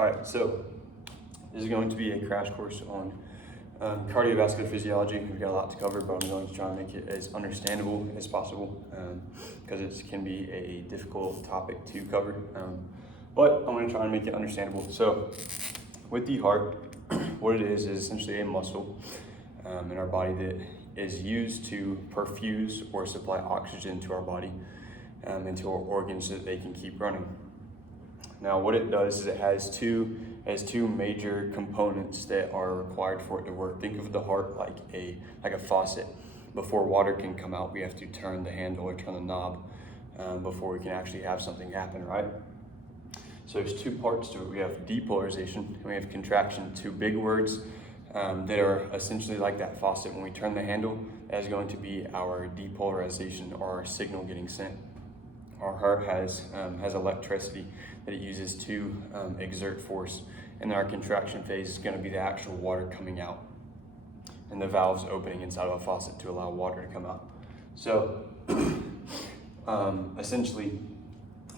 All right, so this is going to be a crash course on cardiovascular physiology. We've got a lot to cover, but I'm going to try and make it as understandable as possible because it can be a difficult topic to cover. But I'm going to try and make it understandable. So with the heart, what it is essentially a muscle in our body that is used to perfuse or supply oxygen to our body and to our organs so that they can keep running. Now what it does is it has two major components that are required for it to work. Think of the heart like a faucet. Before water can come out, we have to turn the handle or turn the knob before we can actually have something happen, right? So there's two parts to it. We have depolarization and we have contraction, two big words that are essentially like that faucet. When we turn the handle, that is going to be our depolarization or our signal getting sent. Our heart has electricity that it uses to exert force, and our contraction phase is going to be the actual water coming out and the valves opening inside of a faucet to allow water to come out. So essentially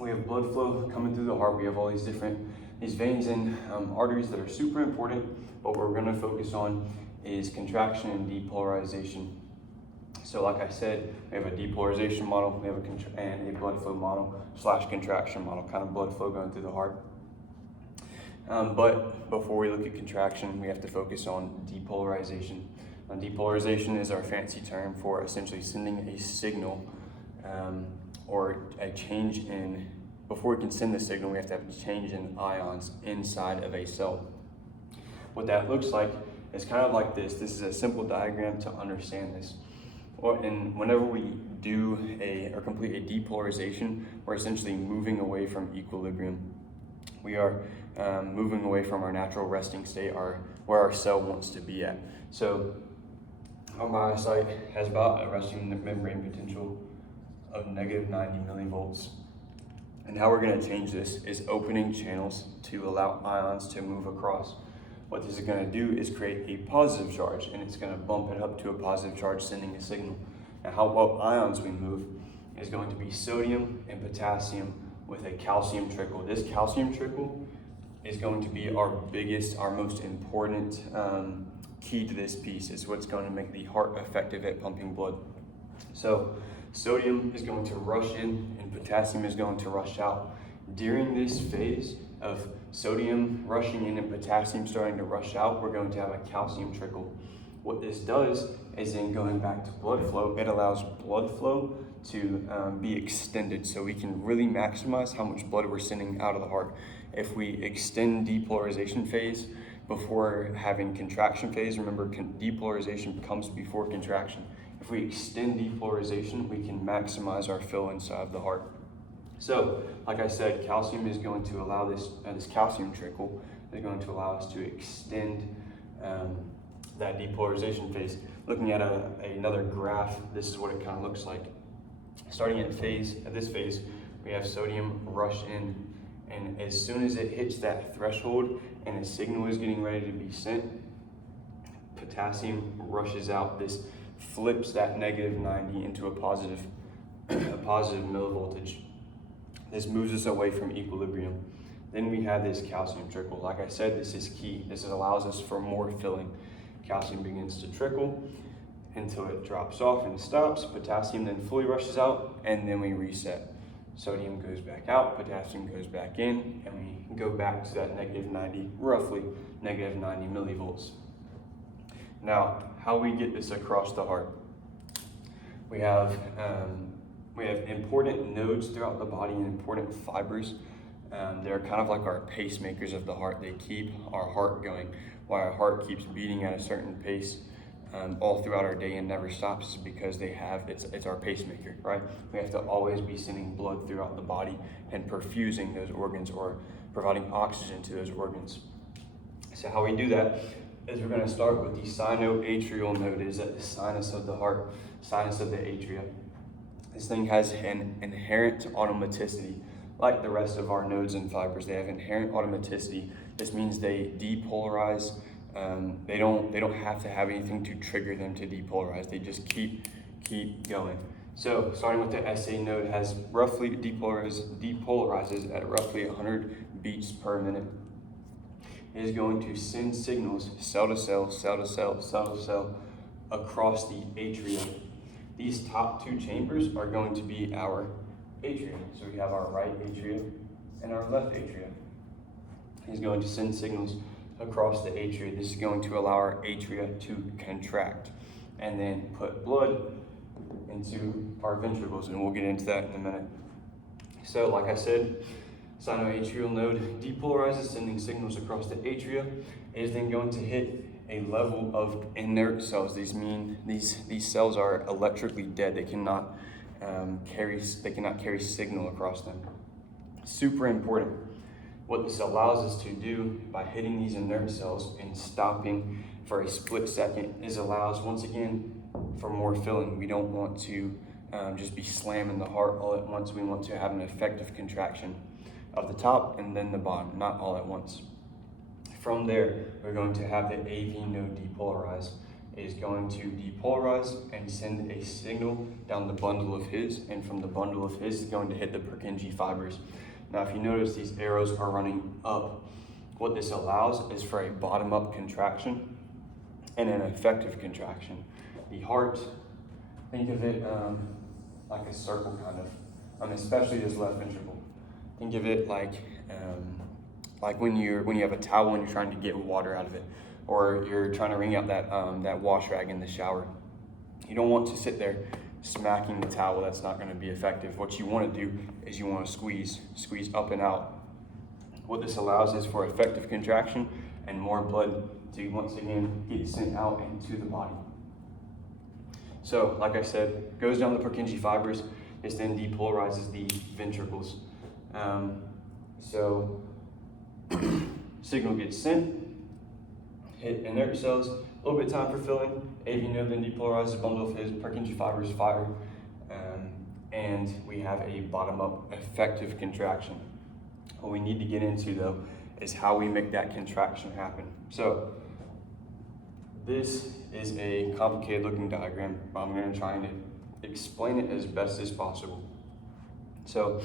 we have blood flow coming through the heart. We have all these veins and arteries that are super important, but what we're going to focus on is contraction and depolarization. So like I said, we have a depolarization model, we have a blood flow model / contraction model, kind of blood flow going through the heart. But before we look at contraction, we have to focus on depolarization. Now, depolarization is our fancy term for essentially sending a signal or a change in, before we can send the signal, we have to have a change in ions inside of a cell. What that looks like is kind of like this. This is a simple diagram to understand this. And whenever we do or complete a depolarization, we're essentially moving away from equilibrium. We are moving away from our natural resting state, where our cell wants to be at. So our myocyte has about a resting membrane potential of -90 millivolts. And how we're going to change this is opening channels to allow ions to move across. What this is going to do is create a positive charge, and it's going to bump it up to a positive charge, sending a signal. Now what ions we move is going to be sodium and potassium with a calcium trickle. This calcium trickle is going to be our most important key to this piece. It's what's going to make the heart effective at pumping blood. So sodium is going to rush in and potassium is going to rush out. During this phase of sodium rushing in and potassium starting to rush out, we're going to have a calcium trickle. What this does is, in going back to blood flow, it allows blood flow to be extended, so we can really maximize how much blood we're sending out of the heart. If we extend depolarization phase before having contraction phase, remember depolarization comes before contraction. If we extend depolarization, we can maximize our fill inside of the heart. So, like I said, calcium is going to allow this calcium trickle is going to allow us to extend that depolarization phase. Looking at another graph, this is what it kind of looks like. Starting at this phase, we have sodium rush in, and as soon as it hits that threshold and a signal is getting ready to be sent, potassium rushes out. This flips that -90 into a positive millivoltage. This moves us away from equilibrium. Then we have this calcium trickle. Like I said, this is key. This allows us for more filling. Calcium begins to trickle until it drops off and stops. Potassium then fully rushes out, and then we reset. Sodium goes back out, potassium goes back in, and we go back to that -90, roughly -90 millivolts. Now, how we get this across the heart? We have important nodes throughout the body and important fibers. They're kind of like our pacemakers of the heart. They keep our heart going. Why our heart keeps beating at a certain pace all throughout our day and never stops is because it's our pacemaker, right? We have to always be sending blood throughout the body and perfusing those organs or providing oxygen to those organs. So how we do that is we're going to start with the sinoatrial node. Is at the sinus of the heart, sinus of the atria. This thing has an inherent automaticity. Like the rest of our nodes and fibers, they have inherent automaticity. This means they depolarize. They don't have to have anything to trigger them to depolarize. They just keep going. So starting with the SA node, has roughly depolarizes at roughly 100 beats per minute. is going to send signals cell to cell, cell to cell, cell to cell across the atria. These top two chambers are going to be our atria. So we have our right atria and our left atria. He's going to send signals across the atria. This is going to allow our atria to contract and then put blood into our ventricles, and we'll get into that in a minute. So like I said, sinoatrial node depolarizes, sending signals across the atria. It is then going to hit a level of inert cells. These cells are electrically dead. They cannot carry signal across them. Super important. What this allows us to do by hitting these inert cells and stopping for a split second is allows, once again, for more filling. We don't want to just be slamming the heart all at once. We want to have an effective contraction of the top and then the bottom, not all at once. From there, we're going to have the AV node depolarize. It is going to depolarize and send a signal down the bundle of His, and from the bundle of His, it's going to hit the Purkinje fibers. Now, if you notice, these arrows are running up. What this allows is for a bottom-up contraction and an effective contraction. The heart, think of it like a circle, kind of, especially this left ventricle. Think of it like when you have a towel and you're trying to get water out of it, or you're trying to wring out that wash rag in the shower. You don't want to sit there smacking the towel. That's not going to be effective. What you want to do is you want to squeeze up and out. What this allows is for effective contraction and more blood to once again get sent out into the body. So, like I said, goes down the Purkinje fibers. This then depolarizes the ventricles. So, signal gets sent, hit inert cells, a little bit of time for filling. AV node then depolarizes, bundle of His, Purkinje fibers fire, and we have a bottom-up effective contraction. What we need to get into, though, is how we make that contraction happen. So, this is a complicated looking diagram, but I'm going to try and explain it as best as possible. So,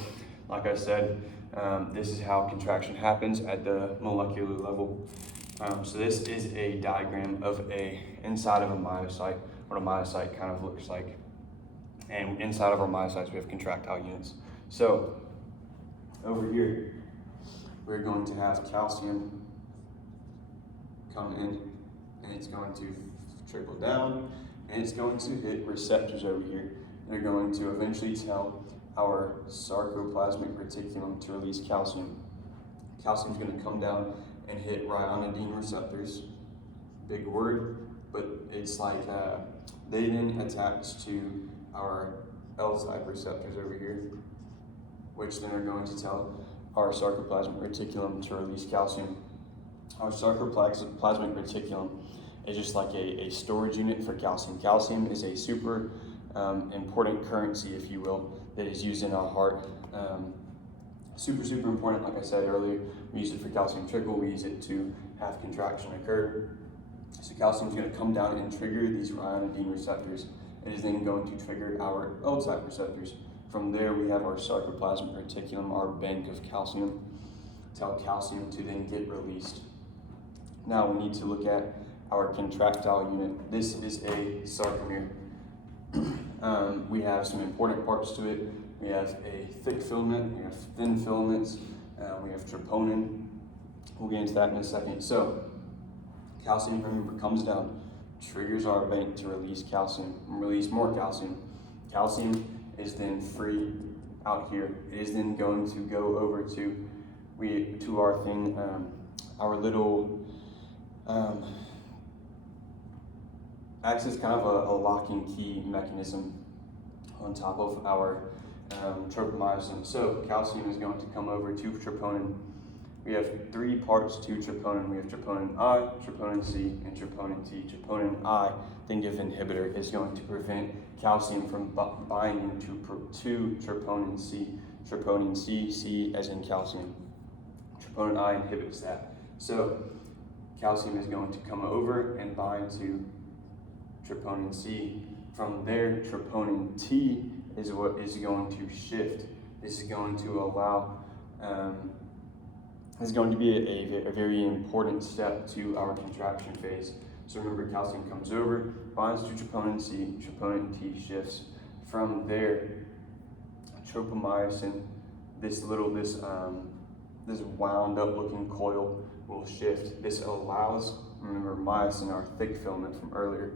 like I said, this is how contraction happens at the molecular level. So this is a diagram of inside of a myocyte, what a myocyte kind of looks like. And inside of our myocytes, we have contractile units. So over here, we're going to have calcium come in, and it's going to trickle down, and it's going to hit receptors over here. They're going to eventually tell our sarcoplasmic reticulum to release calcium. Calcium's going to come down and hit ryanodine receptors. Big word, but it's like they then attach to our L-type receptors over here, which then are going to tell our sarcoplasmic reticulum to release calcium. Our sarcoplasmic reticulum is just like a storage unit for calcium. Calcium is a super important currency, if you will, that is used in our heart. Super important, like I said earlier. We use it for calcium trickle, we use it to have contraction occur. So calcium is going to come down and trigger these ryanodine receptors. It is then going to trigger our L-type receptors. From there, we have our sarcoplasmic reticulum, our bank of calcium, tell calcium to then get released. Now we need to look at our contractile unit. This is a sarcomere. We have some important parts to it. We have a thick filament, we have thin filaments, we have troponin. We'll get into that in a second. So, calcium, remember, comes down, triggers our bank to release calcium, and release more calcium. Calcium is then free out here. It is then going to go over to our thing, our little, acts as kind of a lock and key mechanism on top of our tropomyosin. So calcium is going to come over to troponin. We have three parts to troponin. We have troponin I, troponin C, and troponin T. Troponin I, think of inhibitor, is going to prevent calcium from binding to troponin C. Troponin C, C as in calcium. Troponin I inhibits that. So calcium is going to come over and bind to troponin C. From there, troponin T is what is going to shift. This is going to allow is going to be a very important step to our contraction phase. So remember, calcium comes over, binds to troponin C, troponin T shifts. From there, tropomyosin, this wound up looking coil will shift. This allows, remember myosin, our thick filament from earlier,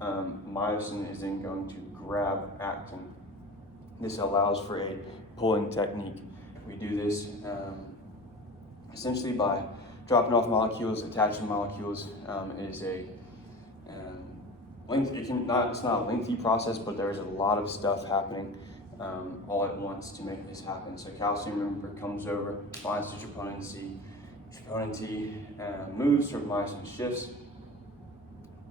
myosin is then going to grab actin. This allows for a pulling technique. We do this essentially by dropping off molecules, attaching molecules. It is a it's not a lengthy process, but there's a lot of stuff happening all at once to make this happen. So calcium, remember, comes over, binds to troponin C, troponin T moves, tropomyosin shifts,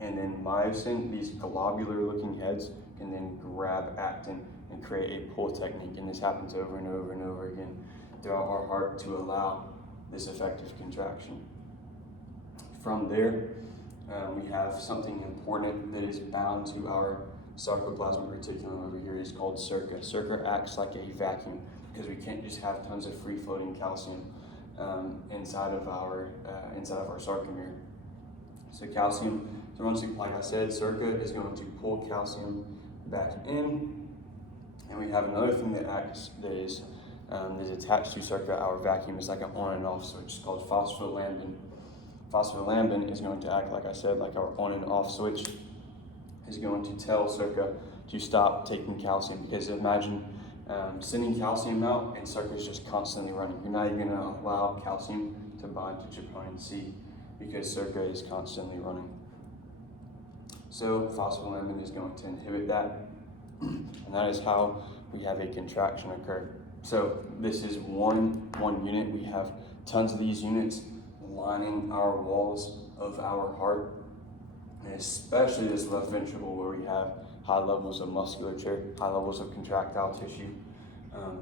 and then myosin, these globular looking heads, can then grab actin and create a pull technique. And this happens over and over and over again throughout our heart to allow this effective contraction. From there, we have something important that is bound to our sarcoplasmic reticulum over here. It's called circa. Circa acts like a vacuum because we can't just have tons of free-floating calcium inside of our sarcomere. So calcium, like I said, circa is going to pull calcium back in, and we have another thing that is attached to circa. Our vacuum is like an on and off switch. It's called phospholambin. Phospholambin is going to act, like I said, like our on and off switch. Is going to tell circa to stop taking calcium, because imagine sending calcium out and circa is just constantly running. You're not even going to allow calcium to bind to troponin C because circa is constantly running. So phospholambin is going to inhibit that, and that is how we have a contraction occur. So this is one unit. We have tons of these units lining our walls of our heart, and especially this left ventricle where we have high levels of musculature, high levels of contractile tissue,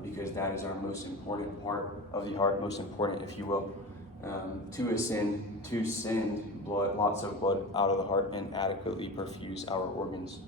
because that is our most important part of the heart, most important, if you will, to send blood, lots of blood out of the heart and adequately perfuse our organs.